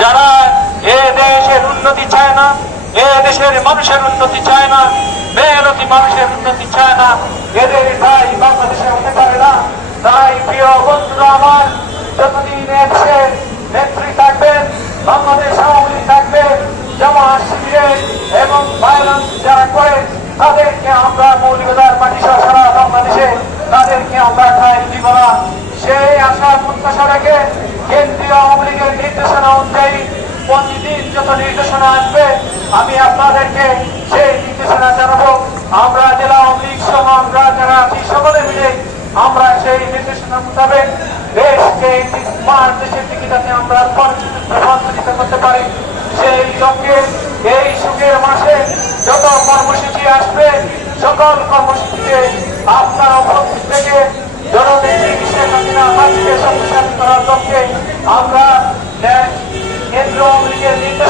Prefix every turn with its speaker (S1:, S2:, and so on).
S1: যারা এ দেশের উন্নতি চায় না, এ দেশের মানুষের উন্নতি চায় না, মেহনতি মানুষের উন্নতি চায় না, এদের তাই বাংলাদেশে হতে পারে না। তাই প্রিয় বন্ধুরা আমার, যতদিন নেত্রী থাকবেন, বাংলাদেশ আওয়ামী থাকবে জামা শিবিরে এবং ভায়োলেন্স যারা করে, তাদেরকে আমরা মৌলিকতার সহ সারা বাংলাদেশে তাদেরকে আমরা ঠাই দিব না। সেই আশা প্রত্যাশা রেখে কেন্দ্রীয় আওয়ামী লীগের নির্দেশনা অনুযায়ী প্রতিদিন যত নির্দেশনা আসবে। আমি আপনাদেরকে সেই নির্দেশনা জানাব। আমরা জেলা আওয়ামী লীগ সহ আমরা যারা আছি সকলে মিলে আমরা সেই নির্দেশনা মোতাবেক দেশকে স্মার্ট দেশের দিকে যাতে আমরা রূপান্তরিত করতে পারি। সেই লক্ষ্যে, এই সুখের মাসে যত কর্মসূচি আসবে, সকল কর্মসূচিতে আপনার উপস্থিত থেকে শক্তিশালী করার লক্ষ্যে আমরা কেন্দ্র আওয়ামী লীগের নির্দেশনা